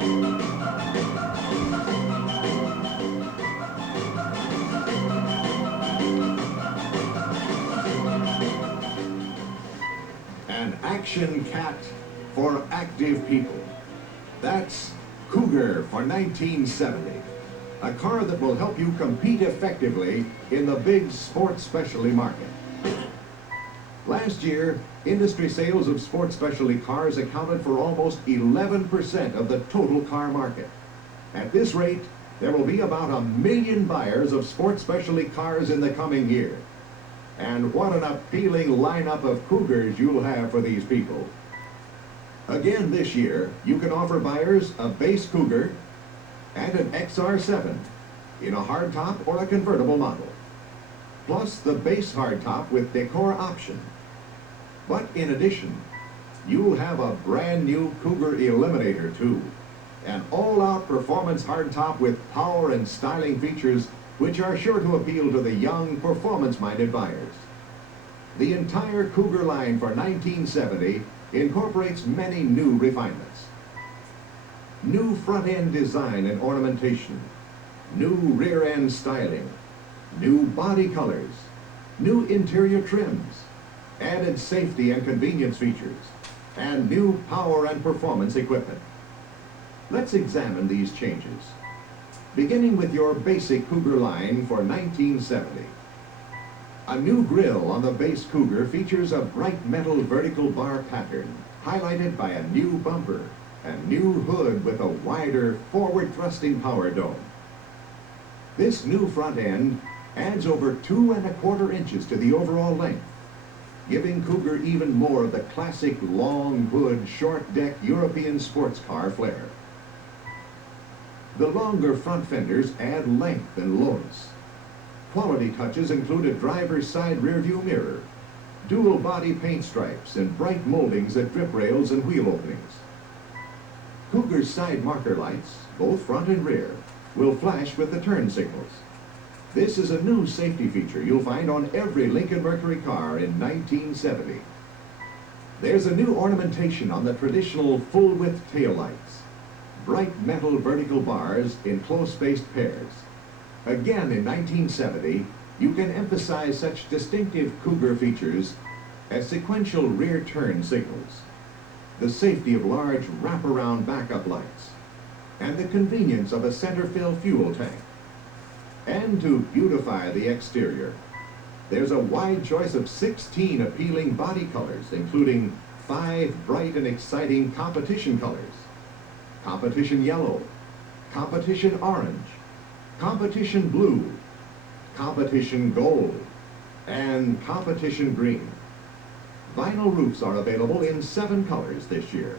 An action cat for active people. That's Cougar for 1970. A car that will help you compete effectively in the big sports specialty market. Last year, industry sales of sports specialty cars accounted for almost 11% of the total car market. At this rate, there will be about 1 million buyers of sports specialty cars in the coming year. And what an appealing lineup of Cougars you'll have for these people. Again this year, you can offer buyers a base Cougar and an XR7 in a hardtop or a convertible model, plus the base hardtop with Decor option. But in addition, you'll have a brand new Cougar Eliminator too, an all-out performance hardtop with power and styling features which are sure to appeal to the young, performance-minded buyers. The entire Cougar line for 1970 incorporates many new refinements. New front-end design and ornamentation, new rear-end styling, new body colors, new interior trims, added safety and convenience features, and new power and performance equipment. Let's examine these changes, beginning with your basic Cougar line for 1970. A new grille on the base Cougar features a bright metal vertical bar pattern, highlighted by a new bumper and new hood with a wider forward-thrusting power dome. This new front end adds over 2¼ inches to the overall length, giving Cougar even more of the classic long hood, short deck European sports car flair. The longer front fenders add length and lowness. Quality touches include a driver's side rear view mirror, dual body paint stripes, and bright moldings at drip rails and wheel openings. Cougar's side marker lights, both front and rear, will flash with the turn signals. This is a new safety feature you'll find on every Lincoln Mercury car in 1970. There's a new ornamentation on the traditional full-width taillights. Bright metal vertical bars in close-spaced pairs. Again in 1970, you can emphasize such distinctive Cougar features as sequential rear turn signals, the safety of large wraparound backup lights, and the convenience of a center-fill fuel tank. And to beautify the exterior, there's a wide choice of 16 appealing body colors, including 5 bright and exciting competition colors: competition yellow, competition orange, competition blue, competition gold, and competition green. Vinyl roofs are available in 7 colors this year.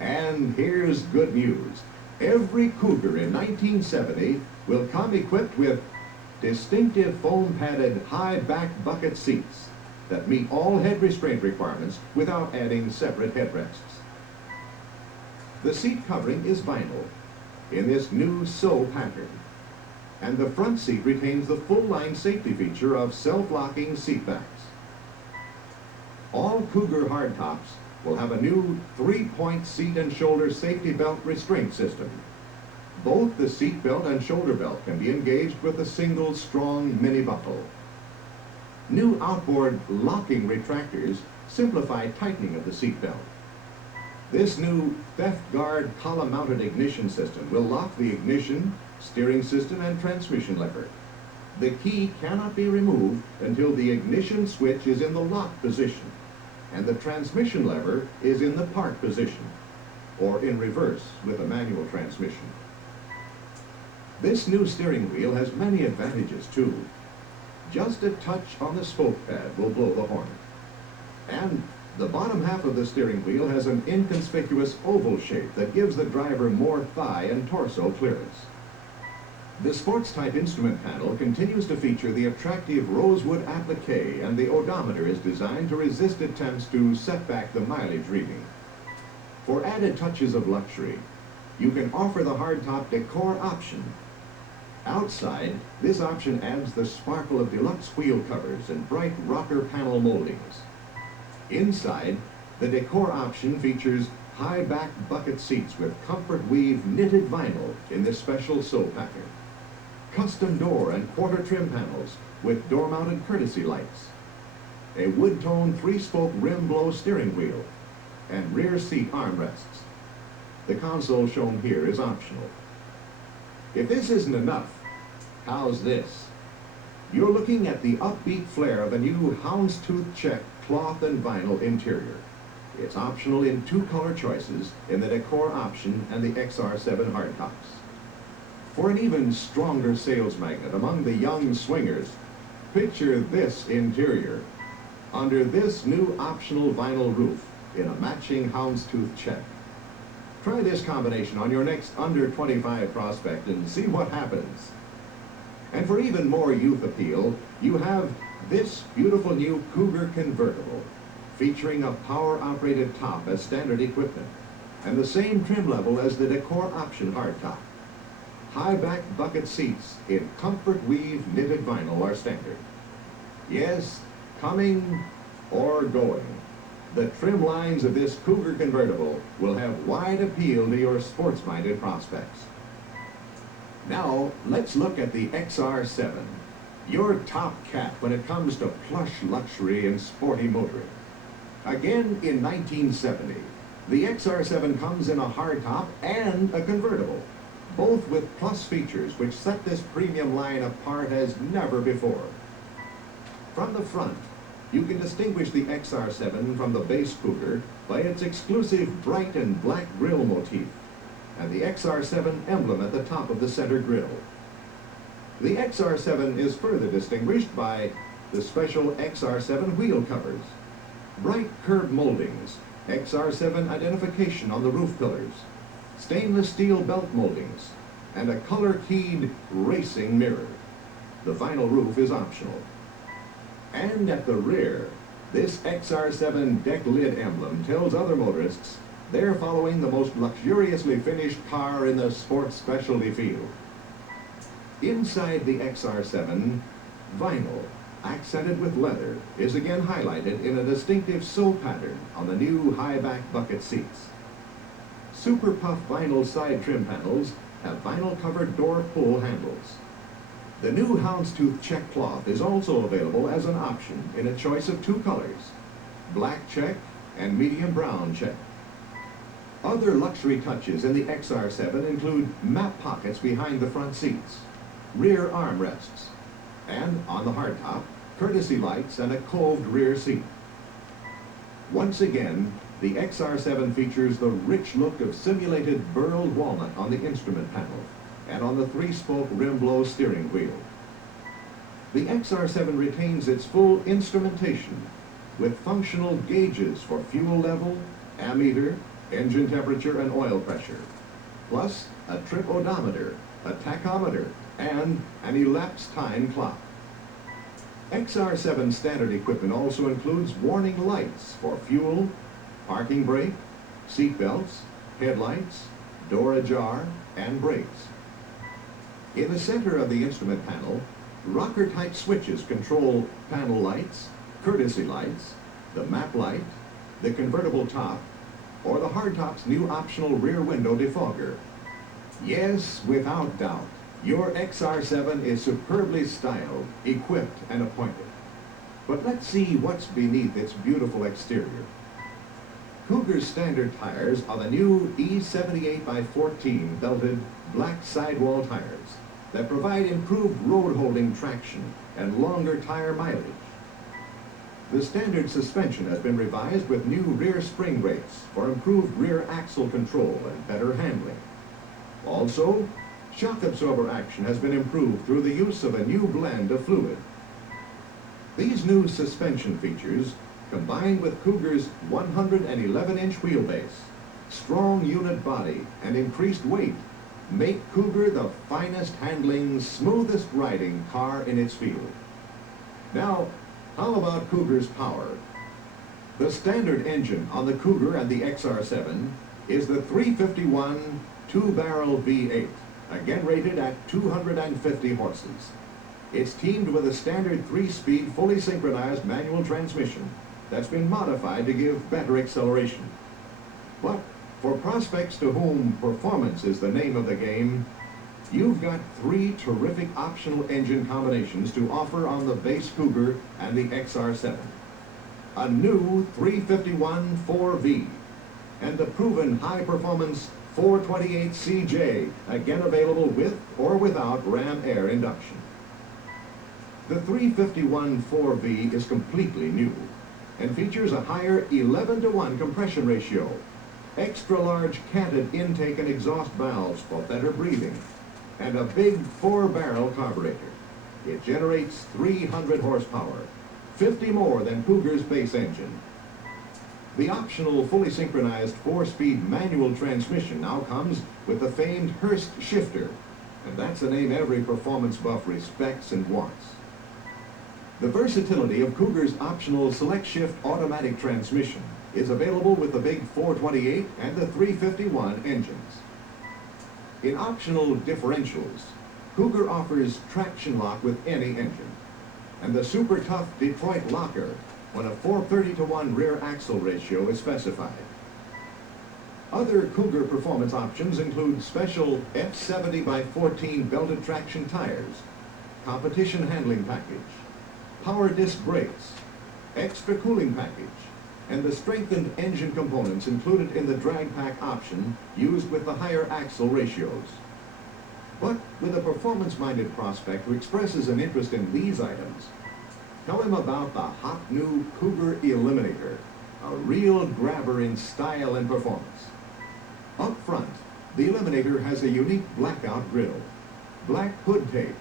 And here's good news. Every Cougar in 1970 will come equipped with distinctive foam-padded high-back bucket seats that meet all head restraint requirements without adding separate headrests. The seat covering is vinyl in this new sew pattern, and the front seat retains the full-line safety feature of self-locking seat backs. All Cougar hardtops will have a new 3-point seat and shoulder safety belt restraint system. Both the seat belt and shoulder belt can be engaged with a single strong mini buckle. New outboard locking retractors simplify tightening of the seat belt. This new theft guard column-mounted ignition system will lock the ignition, steering system, and transmission lever. The key cannot be removed until the ignition switch is in the lock position and the transmission lever is in the park position, or in reverse with a manual transmission. This new steering wheel has many advantages too. Just a touch on the spoke pad will blow the horn. And the bottom half of the steering wheel has an inconspicuous oval shape that gives the driver more thigh and torso clearance. The sports-type instrument panel continues to feature the attractive rosewood applique, and the odometer is designed to resist attempts to set back the mileage reading. For added touches of luxury, you can offer the hardtop Decor option. Outside, this option adds the sparkle of deluxe wheel covers and bright rocker panel moldings. Inside, the Decor option features high back bucket seats with comfort weave knitted vinyl in this special sew pattern. Custom door and quarter trim panels with door mounted courtesy lights. A wood tone 3-spoke rim blow steering wheel and rear seat armrests. The console shown here is optional. If this isn't enough, how's this? You're looking at the upbeat flair of a new houndstooth check cloth and vinyl interior. It's optional in 2 color choices in the Decor option and the XR7 hardtops. For an even stronger sales magnet among the young swingers, picture this interior under this new optional vinyl roof in a matching houndstooth check. Try this combination on your next under 25 prospect and see what happens. And for even more youth appeal, you have this beautiful new Cougar Convertible, featuring a power-operated top as standard equipment, and the same trim level as the Decor option hardtop. High-back bucket seats in comfort weave knitted vinyl are standard. Yes, coming or going, the trim lines of this Cougar Convertible will have wide appeal to your sports-minded prospects. Now, let's look at the XR7, your top cat when it comes to plush luxury and sporty motoring. Again in 1970, the XR7 comes in a hardtop and a convertible, both with plus features which set this premium line apart as never before. From the front, you can distinguish the XR7 from the base Cougar by its exclusive bright and black grille motif and the XR7 emblem at the top of the center grille. The XR7 is further distinguished by the special XR7 wheel covers, bright curb moldings, XR7 identification on the roof pillars, stainless steel belt moldings, and a color-keyed racing mirror. The vinyl roof is optional. And at the rear, this XR7 deck lid emblem tells other motorists they're following the most luxuriously finished car in the sports specialty field. Inside the XR7, vinyl, accented with leather, is again highlighted in a distinctive sew pattern on the new high-back bucket seats. Super puff vinyl side trim panels have vinyl-covered door pull handles. The new houndstooth check cloth is also available as an option in a choice of 2 colors, black check and medium brown check. Other luxury touches in the XR7 include map pockets behind the front seats, rear armrests, and on the hardtop, courtesy lights and a coved rear seat. Once again, the XR7 features the rich look of simulated burled walnut on the instrument panel and on the 3-spoke rim blow steering wheel. The XR7 retains its full instrumentation with functional gauges for fuel level, ammeter, engine temperature, and oil pressure, plus a trip odometer, a tachometer, and an elapsed time clock. XR7 standard equipment also includes warning lights for fuel, parking brake, seat belts, headlights, door ajar, and brakes. In the center of the instrument panel, rocker-type switches control panel lights, courtesy lights, the map light, the convertible top, or the hardtop's new optional rear window defogger. Yes, without doubt, your XR7 is superbly styled, equipped, and appointed. But let's see what's beneath its beautiful exterior. Cougar's standard tires are the new E78x14 belted black sidewall tires that provide improved road-holding traction and longer tire mileage. The standard suspension has been revised with new rear spring brakes for improved rear axle control and better handling. Also, shock absorber action has been improved through the use of a new blend of fluid. These new suspension features, combined with Cougar's 111-inch wheelbase, strong unit body, and increased weight, make Cougar the finest handling, smoothest riding car in its field. Now, how about Cougar's power? The standard engine on the Cougar and the XR7 is the 351 2-barrel V8, again rated at 250 horses. It's teamed with a standard 3-speed, fully synchronized manual transmission that's been modified to give better acceleration. But For prospects to whom performance is the name of the game, you've got three terrific optional engine combinations to offer on the base Cougar and the XR7. A new 351 4V and the proven high-performance 428 CJ, again available with or without ram air induction. The 351 4V is completely new and features a higher 11-to-1 compression ratio, extra-large canted intake and exhaust valves for better breathing, and a big 4-barrel carburetor. It generates 300 horsepower, 50 more than Cougar's base engine. The optional fully synchronized 4-speed manual transmission now comes with the famed Hurst shifter, and that's a name every performance buff respects and wants. The versatility of Cougar's optional select shift automatic transmission is available with the big 428 and the 351 engines. In optional differentials, Cougar offers traction lock with any engine, and the super tough Detroit locker when a 430-to-1 rear axle ratio is specified. Other Cougar performance options include special F70/14 belted traction tires, competition handling package, power disc brakes, extra cooling package, and the strengthened engine components included in the drag pack option used with the higher axle ratios. But with a performance-minded prospect who expresses an interest in these items, tell him about the hot new Cougar Eliminator, a real grabber in style and performance. Up front, the Eliminator has a unique blackout grille, black hood tape,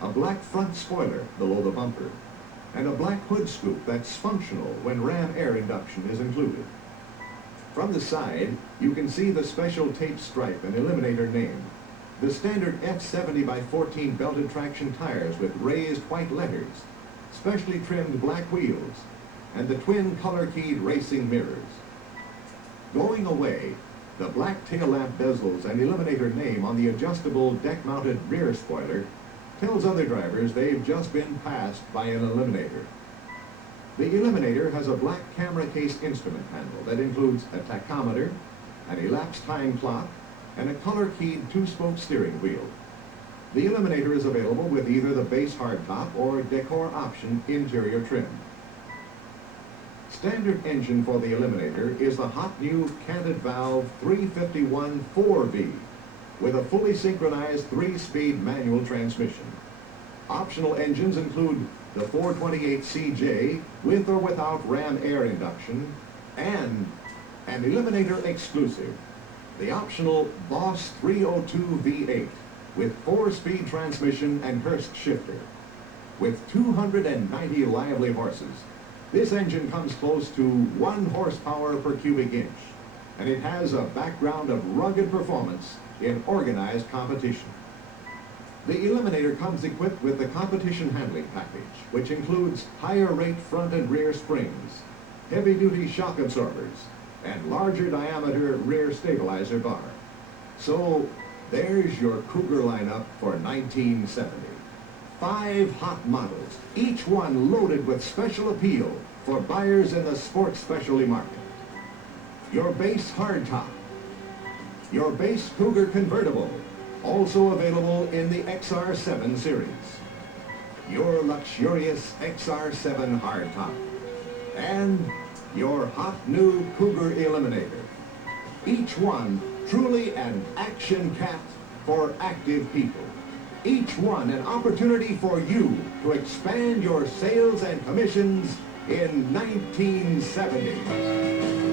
a black front spoiler below the bumper, and a black hood scoop that's functional when ram air induction is included. From the side, you can see the special tape stripe and Eliminator name, the standard F70/14 belted traction tires with raised white letters, specially trimmed black wheels, and the twin color-keyed racing mirrors. Going away, the black tail lamp bezels and Eliminator name on the adjustable deck-mounted rear spoiler tells other drivers they've just been passed by an Eliminator. The Eliminator has a black camera case instrument panel that includes a tachometer, an elapsed time clock, and a color-keyed 2-spoke steering wheel. The Eliminator is available with either the base hardtop or Decor option interior trim. Standard engine for the Eliminator is the hot new canted valve 351 4V with a fully synchronized 3-speed manual transmission. Optional engines include the 428 CJ with or without ram air induction and an Eliminator exclusive, the optional Boss 302 V8 with 4-speed transmission and Hurst shifter. With 290 lively horses, this engine comes close to 1 horsepower per cubic inch, and it has a background of rugged performance in organized competition. The Eliminator comes equipped with the competition handling package, which includes higher rate front and rear springs, heavy-duty shock absorbers, and larger diameter rear stabilizer bar. So there's your Cougar lineup for 1970. 5 hot models, each one loaded with special appeal for buyers in the sports specialty market. Your base hardtop, your base Cougar Convertible, also available in the XR7 series. Your luxurious XR7 hardtop. And your hot new Cougar Eliminator. Each one truly an action cat for active people. Each one an opportunity for you to expand your sales and commissions in 1970.